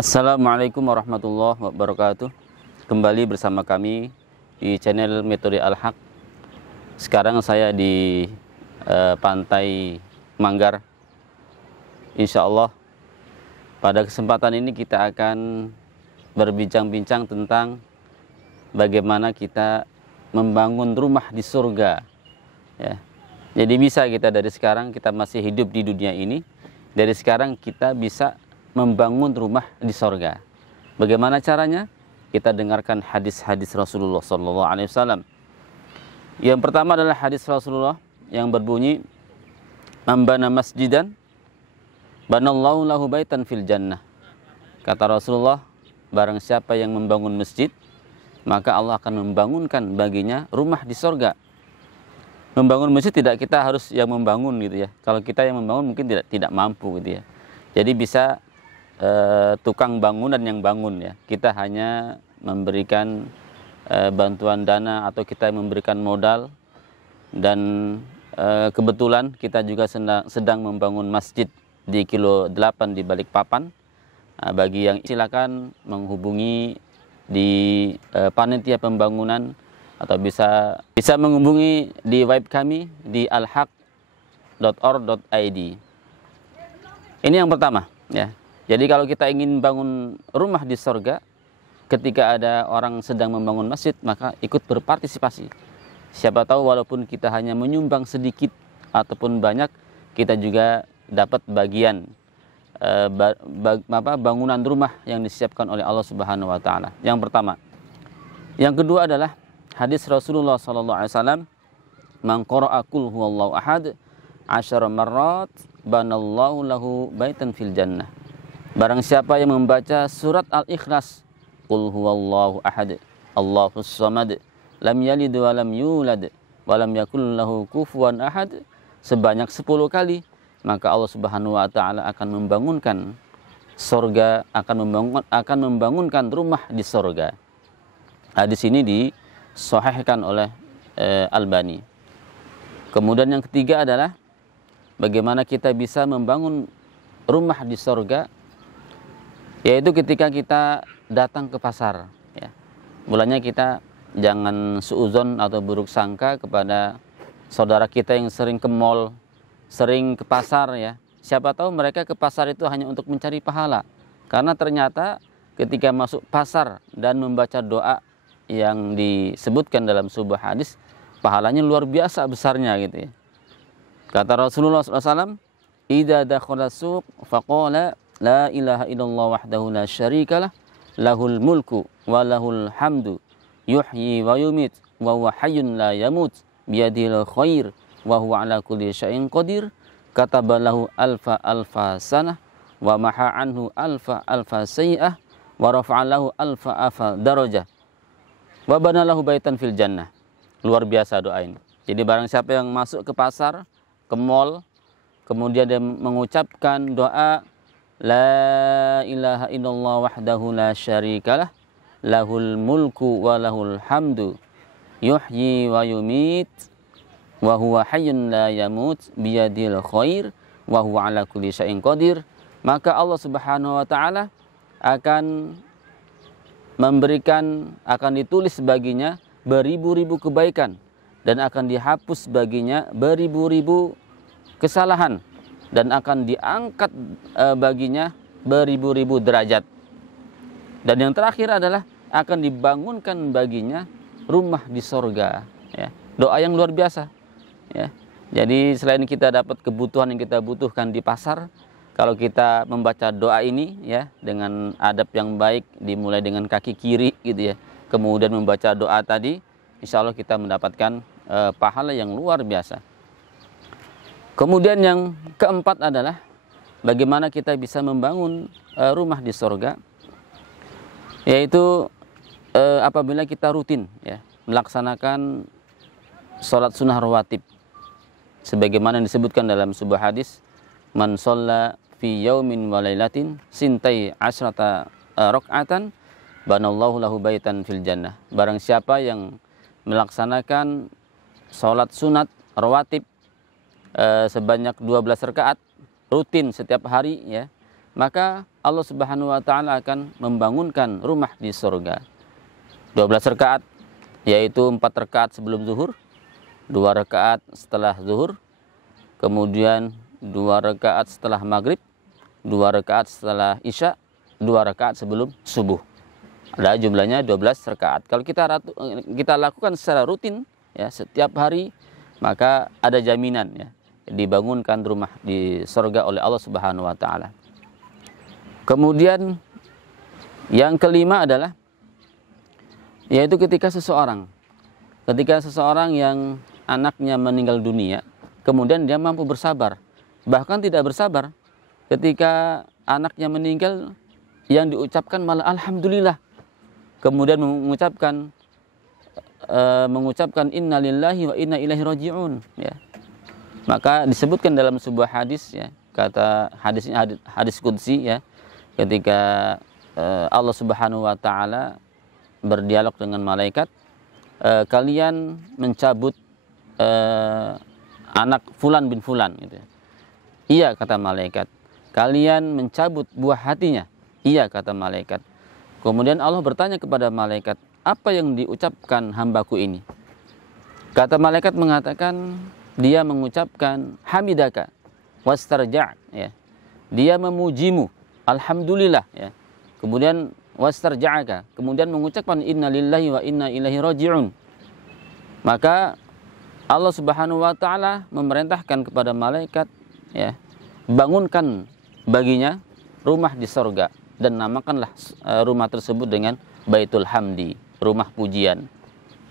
Assalamualaikum warahmatullahi wabarakatuh. Kembali bersama kami di channel Metode Al-Haq. Sekarang saya di Pantai Manggar. Insya Allah pada kesempatan ini kita akan berbincang-bincang tentang bagaimana kita membangun rumah di surga, ya. Jadi bisa kita dari sekarang, kita masih hidup di dunia ini, dari sekarang kita bisa membangun rumah di sorga. Bagaimana caranya? Kita dengarkan hadis-hadis Rasulullah SAW. Yang pertama adalah hadis Rasulullah yang berbunyi, "Ambana masjidan, banallahu lahu baitan fil jannah." Kata Rasulullah, barang siapa yang membangun masjid, maka Allah akan membangunkan baginya rumah di sorga. Membangun masjid tidak kita harus yang membangun gitu ya. Kalau kita yang membangun mungkin tidak mampu gitu ya. Jadi bisa tukang bangunan yang bangun ya. Kita hanya memberikan bantuan dana atau kita memberikan modal, dan kebetulan kita juga sedang membangun masjid di kilo 8 di Balikpapan. Bagi yang silakan menghubungi di panitia pembangunan atau bisa menghubungi di web kami di alhaq.org.id. Ini yang pertama ya. Jadi kalau kita ingin bangun rumah di sorga, ketika ada orang sedang membangun masjid, maka ikut berpartisipasi. Siapa tahu walaupun kita hanya menyumbang sedikit ataupun banyak, kita juga dapat bagian bangunan rumah yang disiapkan oleh Allah Subhanahu wa taala. Yang pertama. Yang kedua adalah hadis Rasulullah SAW, "Man qara'a qul huwallahu ahad 10 marrat, banallahu lahu baitan fil jannah." Barang siapa yang membaca surat Al-Ikhlas, Qul huwallahu ahad, Allahus samad, lam yalid wa lam yulad, wa lam yakul lahu kufuwan ahad, sebanyak 10 kali, maka Allah Subhanahu wa taala akan membangunkan surga, akan membangunkan rumah di surga. Hadis ini disahihkan oleh Albani. Kemudian yang ketiga adalah bagaimana kita bisa membangun rumah di surga, yaitu ketika kita datang ke pasar ya. Mulanya kita jangan suudzon atau buruk sangka kepada saudara kita yang sering ke mall, sering ke pasar ya. Siapa tahu mereka ke pasar itu hanya untuk mencari pahala. Karena ternyata ketika masuk pasar dan membaca doa yang disebutkan dalam sebuah hadis, pahalanya luar biasa besarnya gitu ya. Kata Rasulullah SAW, "Idza dakhala suq faqala la ilaha illallah wahdahu la syarikalah, lahul mulku wa lahul hamdu, yuhyi wa yumit, wa huwa hayyun la yamut, biyadihil khair, wa huwa ala kulli syai'in qadir, katabalahu alfa sanah, wa maha anhu alfa sayyi'ah, wa rafa'alahu alfa darajah, wa banalahu baitan fil jannah." Luar biasa doa ini. Jadi barang siapa yang masuk ke pasar, ke mall, kemudian dia mengucapkan doa la ilaha illallah wahdahu la syarikalah, lahul mulku wa lahul hamdu, yuhyi wa yumit, wa huwa hayyun la yamut, biyadil khair, wa huwa ala kulli syai'in qadir, maka Allah Subhanahu wa taala akan ditulis baginya beribu-ribu kebaikan, dan akan dihapus baginya beribu-ribu kesalahan, dan akan diangkat baginya beribu-ribu derajat. Dan yang terakhir adalah akan dibangunkan baginya rumah di sorga ya. Doa yang luar biasa ya. Jadi selain kita dapat kebutuhan yang kita butuhkan di pasar, kalau kita membaca doa ini ya dengan adab yang baik, dimulai dengan kaki kiri gitu ya, kemudian membaca doa tadi, insya Allah kita mendapatkan pahala yang luar biasa. Kemudian yang keempat adalah bagaimana kita bisa membangun rumah di sorga, yaitu apabila kita rutin ya melaksanakan sholat sunnah rawatib, sebagaimana disebutkan dalam sebuah hadis, "Man shalla fi yaumin wa lailatin sintai asyrata rakaatan, banallahu lahu baitan fil jannah." Barang siapa yang melaksanakan sholat sunat rawatib sebanyak 12 rakaat rutin setiap hari ya, maka Allah Subhanahu wa taala akan membangunkan rumah di surga. 12 rakaat, yaitu 4 rakaat sebelum zuhur, 2 rakaat setelah zuhur, kemudian 2 rakaat setelah maghrib, 2 rakaat setelah isya, 2 rakaat sebelum subuh. Ada jumlahnya 12 rakaat. Kalau kita lakukan secara rutin ya setiap hari, maka ada jaminan ya dibangunkan rumah di surga oleh Allah Subhanahu wa taala. Kemudian yang kelima adalah yaitu ketika seseorang yang anaknya meninggal dunia, kemudian dia mampu bersabar, bahkan tidak bersabar ketika anaknya meninggal, yang diucapkan malah alhamdulillah, kemudian mengucapkan innalillahi wa inna ilaihi raji'un ya. Maka disebutkan dalam sebuah hadis ya, kata hadisnya hadis qudsi ya, ketika Allah Subhanahu wa taala berdialog dengan malaikat, kalian mencabut anak fulan bin fulan gitu ya. Iya, kata malaikat. Kalian mencabut buah hatinya. Iya, kata malaikat. Kemudian Allah bertanya kepada malaikat, apa yang diucapkan hambaku ini? Kata malaikat mengatakan, dia mengucapkan hamidaka wastarja' ya. Dia memujimu, alhamdulillah ya. Kemudian wastarja'aka, kemudian mengucapkan innalillahi wa inna ilaihi raji'un. Maka Allah Subhanahu wa taala memerintahkan kepada malaikat ya, bangunkan baginya rumah di surga dan namakanlah rumah tersebut dengan Baitul Hamdi, rumah pujian.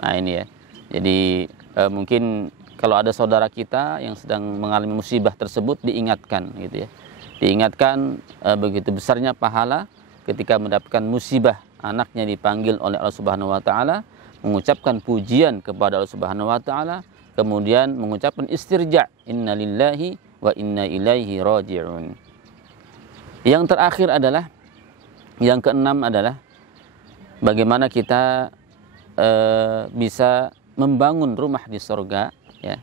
Nah, ini ya. Jadi mungkin kalau ada saudara kita yang sedang mengalami musibah tersebut, diingatkan gitu ya. Diingatkan begitu besarnya pahala ketika mendapatkan musibah, anaknya dipanggil oleh Allah Subhanahu wa taala, mengucapkan pujian kepada Allah Subhanahu wa taala, kemudian mengucapkan istirja, innalillahi wa inna ilaihi raji'un. Yang terakhir adalah, yang keenam adalah bagaimana kita bisa membangun rumah di surga ya.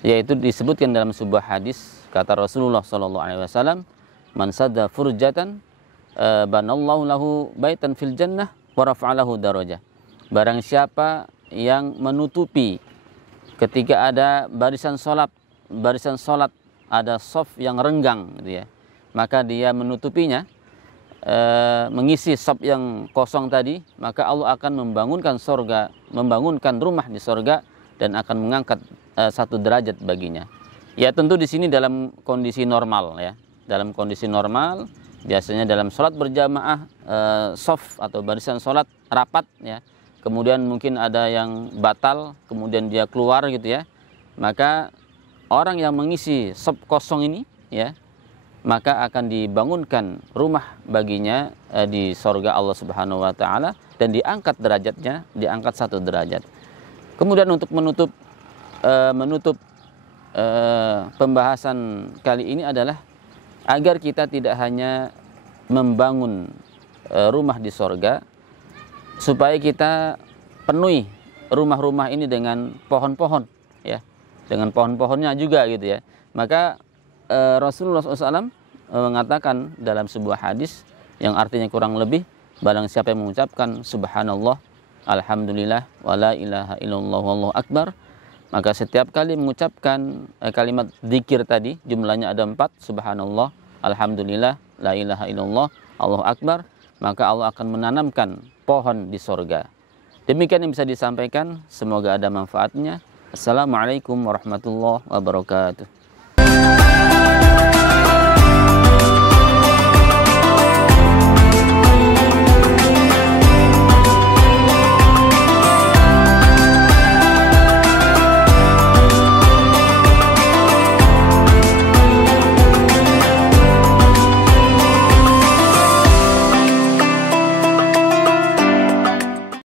Yaitu disebutkan dalam sebuah hadis, kata Rasulullah sallallahu alaihi wasallam, man sadda furjatan banallahu lahu baitan fil jannah wa rafa'alahu darajah. Barang siapa yang menutupi ketika ada barisan salat ada shaf yang renggang gitu ya, maka dia menutupinya, mengisi shaf yang kosong tadi, maka Allah akan membangunkan rumah di surga dan akan mengangkat 1 derajat baginya. Ya tentu di sini dalam kondisi normal ya. Dalam kondisi normal, biasanya dalam sholat berjamaah, shaf atau barisan sholat rapat ya, kemudian mungkin ada yang batal, kemudian dia keluar gitu ya, maka orang yang mengisi shaf kosong ini ya, maka akan dibangunkan rumah baginya di surga Allah Subhanahu wa taala dan diangkat derajatnya, diangkat 1 derajat. Kemudian untuk menutup pembahasan kali ini adalah agar kita tidak hanya membangun rumah di surga, supaya kita penuhi rumah-rumah ini dengan pohon-pohon ya, dengan pohon-pohonnya juga gitu ya. Maka Rasulullah SAW mengatakan dalam sebuah hadis yang artinya kurang lebih, barang siapa yang mengucapkan subhanallah, alhamdulillah, wala ilaha illallah, wallahu akbar, maka setiap kali mengucapkan kalimat zikir tadi, jumlahnya ada 4, subhanallah, alhamdulillah, la ilaha illallah, Allahu akbar, maka Allah akan menanamkan pohon di surga. Demikian yang bisa disampaikan, semoga ada manfaatnya. Assalamualaikum warahmatullahi wabarakatuh.